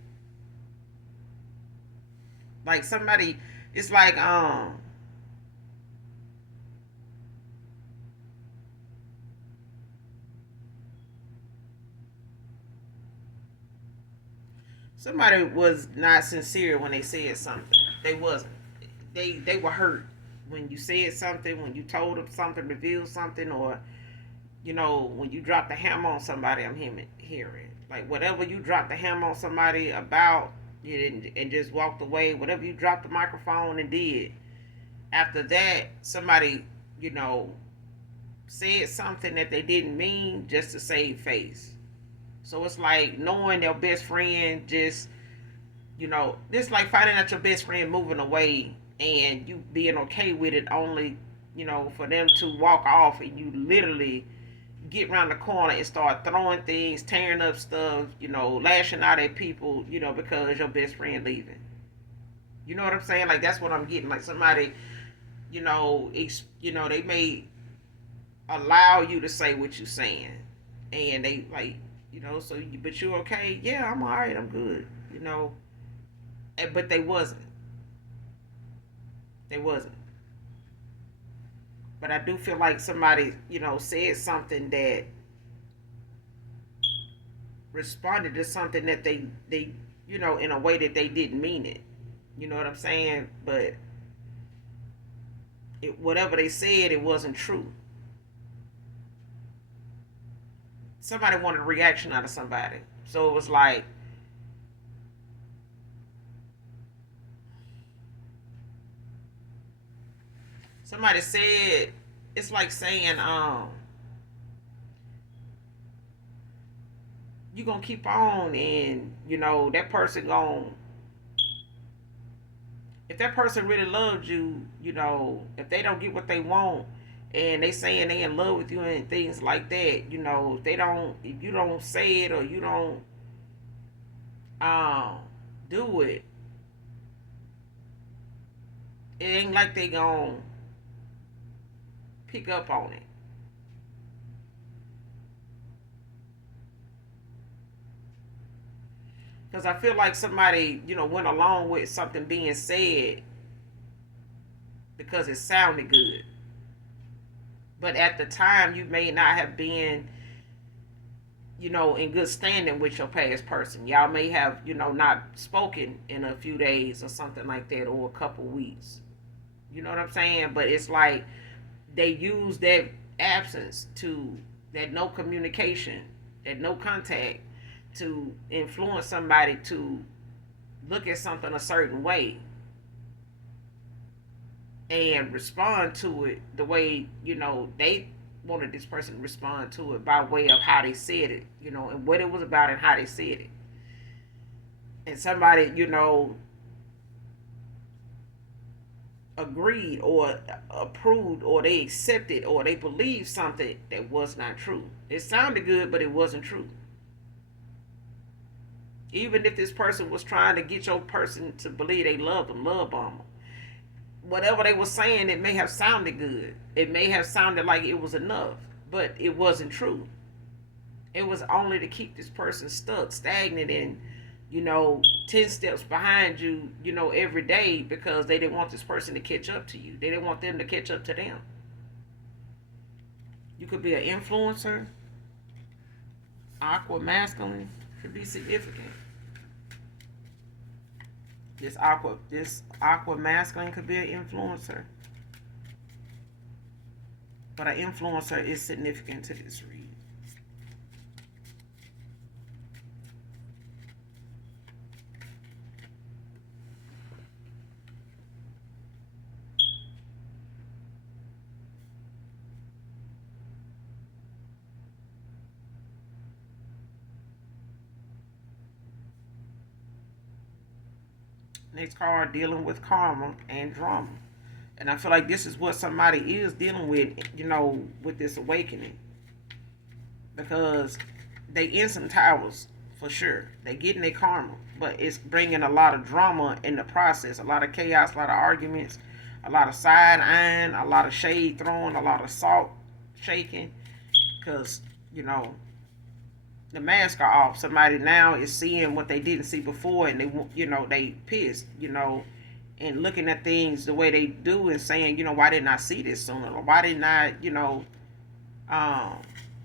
Like somebody, it's like somebody was not sincere when they said something. They wasn't. They were hurt when you said something, when you told them something, revealed something, or when you dropped the hammer on somebody. I'm hearing like whatever you dropped the hammer on somebody about, you didn't, and just walked away. Whatever you dropped the microphone and did, after that, somebody you know said something that they didn't mean just to save face. So it's like knowing your best friend just, this like finding out your best friend moving away and you being okay with it, only, for them to walk off and you literally get around the corner and start throwing things, tearing up stuff, lashing out at people, because your best friend leaving. You know what I'm saying? Like that's what I'm getting. Like somebody, they may allow you to say what you're saying, and they like, but you're okay. Yeah, I'm all right. I'm good. But they wasn't. They wasn't. But I do feel like somebody, said something that responded to something that they in a way that they didn't mean it. You know what I'm saying? But whatever they said, it wasn't true. Somebody wanted a reaction out of somebody. So it was like, somebody said, it's like saying, you gonna keep on, and that person gonna, if that person really loves you, if they don't get what they want, and they saying they in love with you and things like that, if you don't say it, or you don't um do it, it ain't like they gonna pick up on it. Because I feel like somebody, went along with something being said because it sounded good. But at the time, you may not have been, in good standing with your past person. Y'all may have, not spoken in a few days or something like that, or a couple weeks. You know what I'm saying? But it's like they use that absence, to that no communication, that no contact, to influence somebody to look at something a certain way and respond to it the way they wanted this person to respond to it, by way of how they said it, and what it was about and how they said it. And somebody, agreed or approved, or they accepted, or they believed something that was not true. It sounded good, but it wasn't true. Even if this person was trying to get your person to believe they love them, love bomb them, whatever they were saying, it may have sounded good. It may have sounded like it was enough, but it wasn't true. It was only to keep this person stuck, stagnant, and 10 steps behind you, every day, because they didn't want this person to catch up to you. They didn't want them to catch up to them. You could be an influencer. Aqua masculine could be significant. This aqua masculine could be an influencer. But an influencer is significant to this read. Next card, dealing with karma and drama. And I feel like this is what somebody is dealing with, with this awakening. Because they in some towers, for sure. They getting their karma. But it's bringing a lot of drama in the process. A lot of chaos, a lot of arguments, a lot of side eyeing, a lot of shade thrown, a lot of salt shaking. Because, the mask are off. Somebody now is seeing what they didn't see before, and they pissed, and looking at things the way they do, and saying, why didn't I see this sooner? Or why didn't I,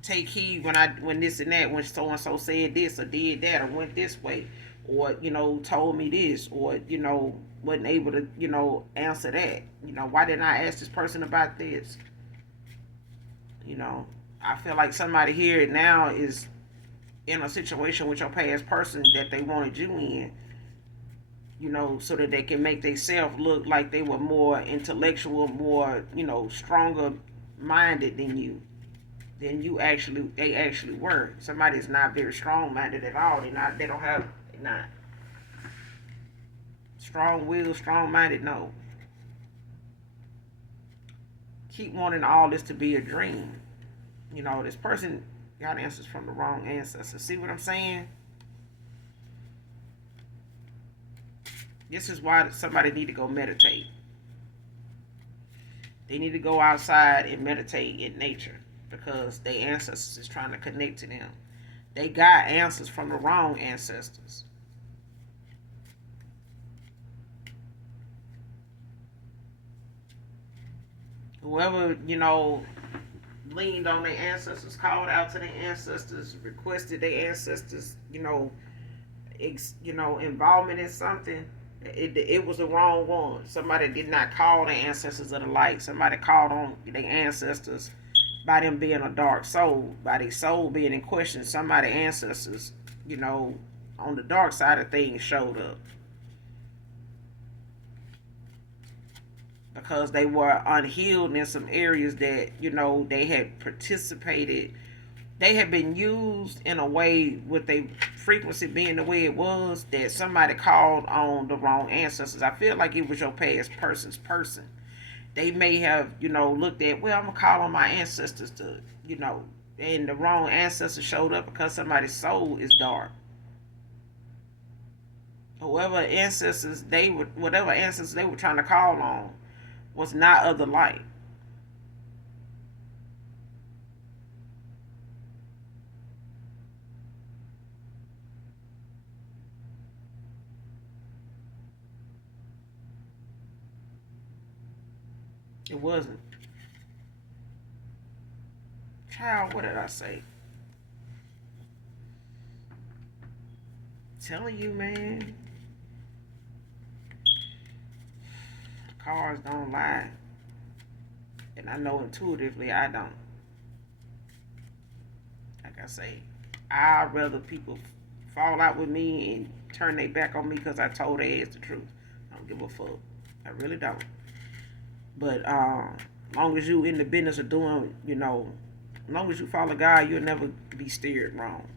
take heed when this and that, when so and so said this or did that or went this way, or told me this, or wasn't able to answer that. Why didn't I ask this person about this? I feel like somebody here now is in a situation with your past person that they wanted you in, so that they can make themselves look like they were more intellectual, more, stronger minded than they actually were. Somebody's not very strong minded at all. They're not strong willed, strong minded, no. Keep wanting all this to be a dream. This person got answers from the wrong ancestors. See what I'm saying? This is why somebody need to go meditate. They need to go outside and meditate in nature, because their ancestors is trying to connect to them. They got answers from the wrong ancestors. Whoever, leaned on their ancestors, called out to their ancestors, requested their ancestors, involvement in something, it was the wrong one. Somebody did not call the ancestors of the light. Somebody called on their ancestors by them being a dark soul, by their soul being in question. Somebody ancestors, on the dark side of things showed up because they were unhealed in some areas that they had participated. They had been used in a way with their frequency being the way it was, that somebody called on the wrong ancestors. I feel like it was your past person's person. They may have, looked at, well, I'm going to call on my ancestors to, and the wrong ancestor showed up because somebody's soul is dark. Whatever ancestors they were trying to call on was not of the light. It wasn't. Child, what did I say? Telling you, man. Cars don't lie. And I know intuitively I don't. Like I say, I'd rather people fall out with me and turn their back on me because I told their ass the truth. I don't give a fuck. I really don't. But long as you in the business of doing, as long as you follow God, you'll never be steered wrong.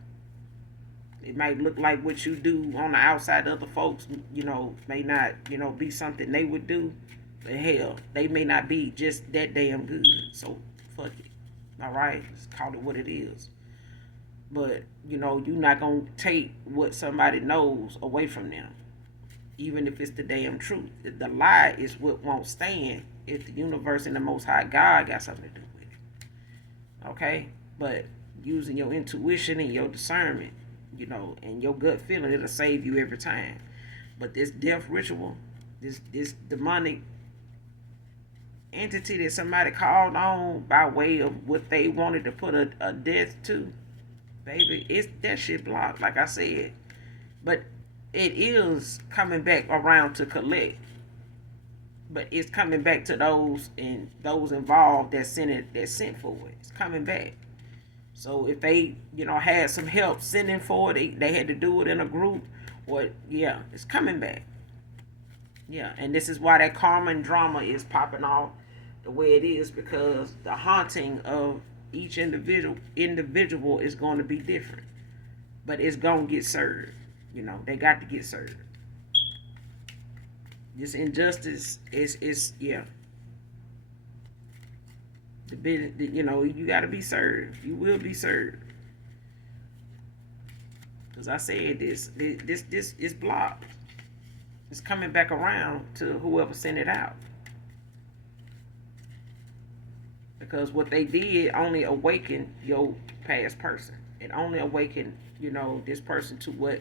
It might look like what you do on the outside, other folks, may not, be something they would do. But hell, they may not be just that damn good. So fuck it. All right, let's call it what it is. But you're not gonna take what somebody knows away from them, even if it's the damn truth. The lie is what won't stand if the universe and the Most High God got something to do with it. Okay, but using your intuition and your discernment, and your gut feeling, it'll save you every time. But this death ritual, this demonic entity that somebody called on by way of what they wanted to put a death to, baby, it's that shit blocked, like I said. But it is coming back around to collect. But it's coming back to those involved that sent for it. It's coming back. So if they, had some help sending for it, they had to do it in a group, or yeah, it's coming back. Yeah, and this is why that karma and drama is popping off the way it is, because the haunting of each individual is going to be different, but it's going to get served. They got to get served. This injustice is yeah. You got to be served. You will be served. Because I said this is blocked. It's coming back around to whoever sent it out. Because what they did only awakened your past person. It only awakened, this person to what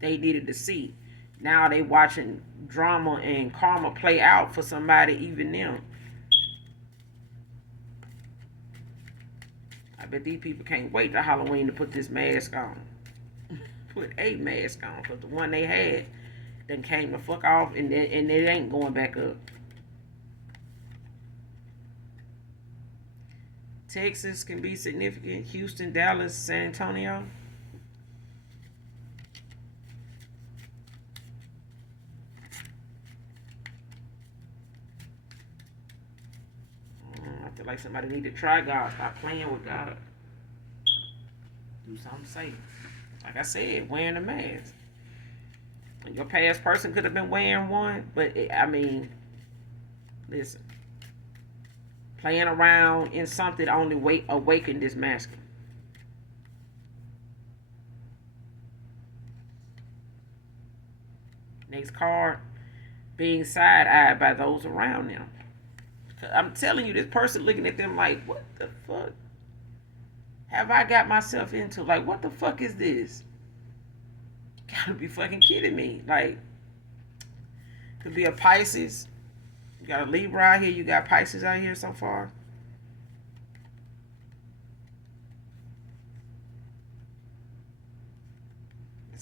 they needed to see. Now they watching drama and karma play out for somebody, even them. I bet these people can't wait to Halloween to put this mask on. Put a mask on, because the one they had then came the fuck off, and it ain't going back up. Texas can be significant. Houston, Dallas, San Antonio. I feel like somebody need to try God. Stop playing with God. Do something safe. Like I said, wearing a mask. Your past person could have been wearing one, but listen. Playing around in something only awakened this masculine. Next card, being side-eyed by those around them. I'm telling you, this person looking at them like, what the fuck have I got myself into? Like, what the fuck is this? Gotta be fucking kidding me. Like, could be a Pisces. You got a Libra out here. You got Pisces out here so far.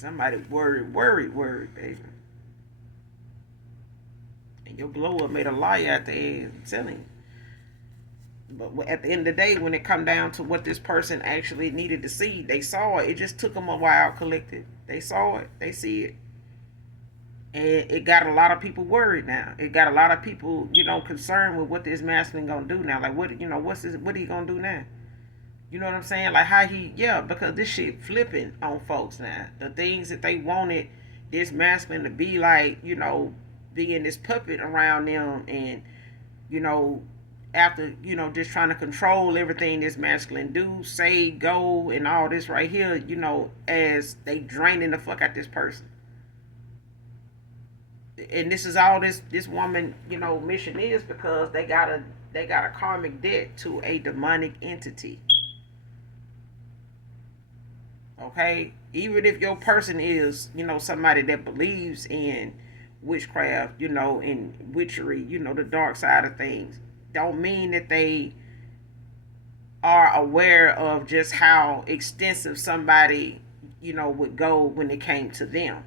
Somebody worried, baby. And your glow up made a lie out there telling you. But at the end of the day, when it come down to what this person actually needed to see, they saw it. It just took them a while collected. They saw it. They see it. And it got a lot of people worried now. It got a lot of people, concerned with what this masculine gonna do now. Like, what he gonna do now? You know what I'm saying? Like how because this shit flipping on folks now. The things that they wanted this masculine to be like, being this puppet around them, and after just trying to control everything this masculine do, say, go, and all this right here, as they draining the fuck out this person. And this is all this woman, mission is, because they got a karmic debt to a demonic entity. Okay, even if your person is somebody that believes in witchcraft, in witchery, the dark side of things, don't mean that they are aware of just how extensive somebody would go when it came to them.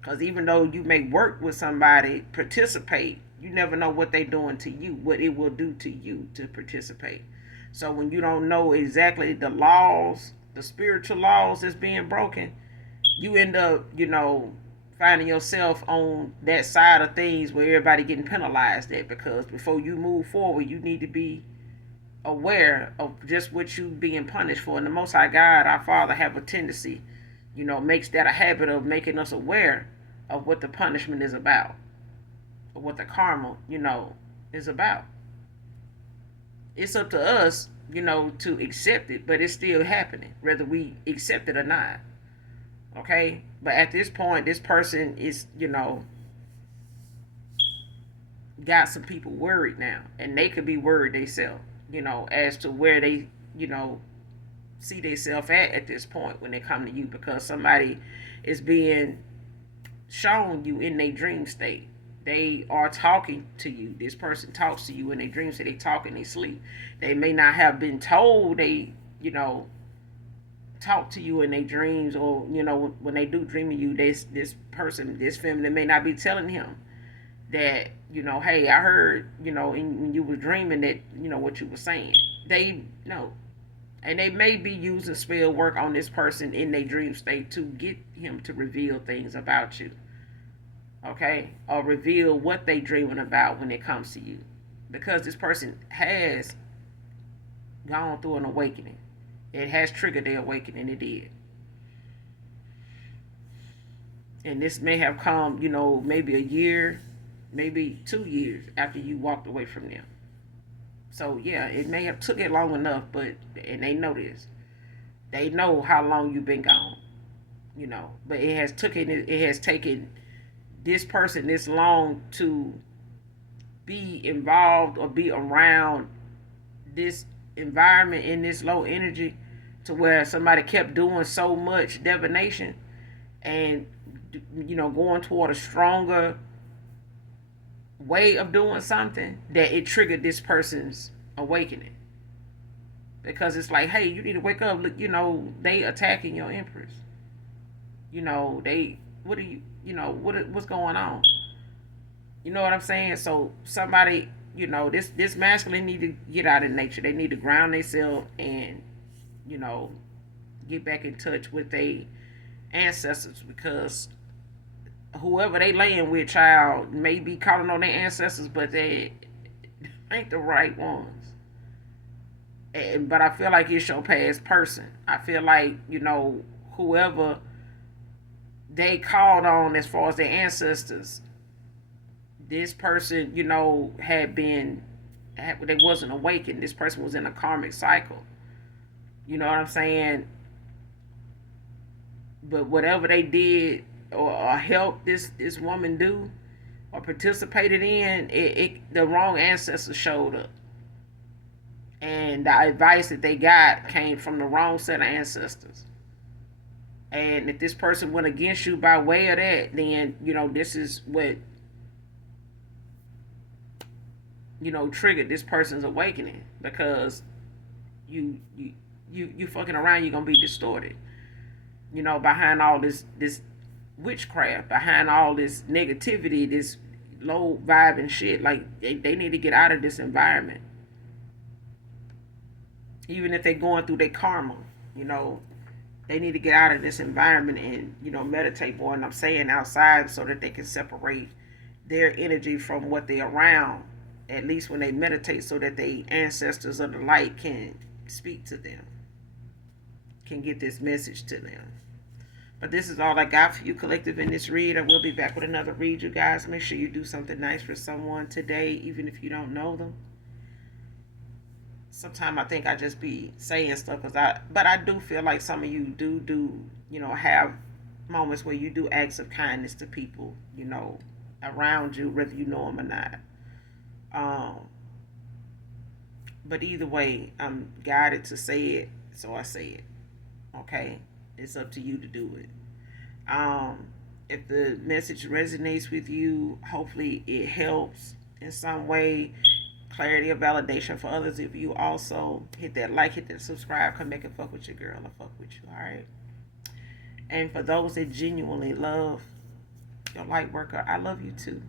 Because even though you may work with somebody, participate, you never know what they're doing to you, what it will do to you to participate. So when you don't know exactly the laws, the spiritual laws that's being broken, you end up, finding yourself on that side of things where everybody getting penalized at. Because before you move forward, you need to be aware of just what you being punished for. And the Most High God, our Father, have a tendency, makes that a habit of making us aware of what the punishment is about, or what the karma, is about. It's up to us, to accept it, but it's still happening, whether we accept it or not. Okay? But at this point, this person is, got some people worried now. And they could be worried themselves, as to where they, see themselves at this point when they come to you, because somebody is being shown you in their dream state. They are talking to you. This person talks to you in their dream state. They talk in their sleep. They may not have been told they, talk to you in their dreams, or when they do dream of you, this person, this family may not be telling him that, hey, I heard, when you were dreaming that, what you were saying. They know. And they may be using spell work on this person in their dream state to get him to reveal things about you. Okay? Or reveal what they dreaming about when it comes to you. Because this person has gone through an awakening. It has triggered their awakening. It did. And this may have come, maybe a year, maybe 2 years after you walked away from them. So yeah, it may have took it long enough, and they know this. They know how long you've been gone, But it has taken this person this long to be involved or be around this environment in this low energy, to where somebody kept doing so much divination and going toward a stronger way of doing something, that it triggered this person's awakening. Because it's like, hey, you need to wake up. Look, they attacking your empress. What's going on? You know what I'm saying? So somebody, this masculine need to get out of nature. They need to ground themselves and, get back in touch with their ancestors, because whoever they laying with, child, may be calling on their ancestors, but they ain't the right ones. But I feel like it's your past person. I feel like, whoever they called on as far as their ancestors, this person, they wasn't awakened. This person was in a karmic cycle. You know what I'm saying? But whatever they did or helped this woman do or participated in, the wrong ancestors showed up. And the advice that they got came from the wrong set of ancestors. And if this person went against you by way of that, then, this is what, triggered this person's awakening. Because you fucking around, you're going to be distorted. behind all this witchcraft, behind all this negativity, this low vibe and shit. Like they need to get out of this environment. Even if they're going through their karma, you know, they need to get out of this environment and, meditate more. And I'm saying outside so that they can separate their energy from what they're around, at least when they meditate, so that the ancestors of the light can speak to them, can get this message to them. But this is all I got for you, collective, in this read. I will be back with another read, you guys. Make sure you do something nice for someone today, even if you don't know them. Sometimes I think I just be saying stuff but I do feel like some of you do have moments where you do acts of kindness to people, around you, whether you know them or not. But either way, I'm guided to say it, so I say it. Okay, it's up to you to do it. If the message resonates with you, hopefully it helps in some way. Clarity or validation for others. If you also hit that like, hit that subscribe, come back and fuck with your girl. I fuck with you, alright? And for those that genuinely love your light worker, I love you too.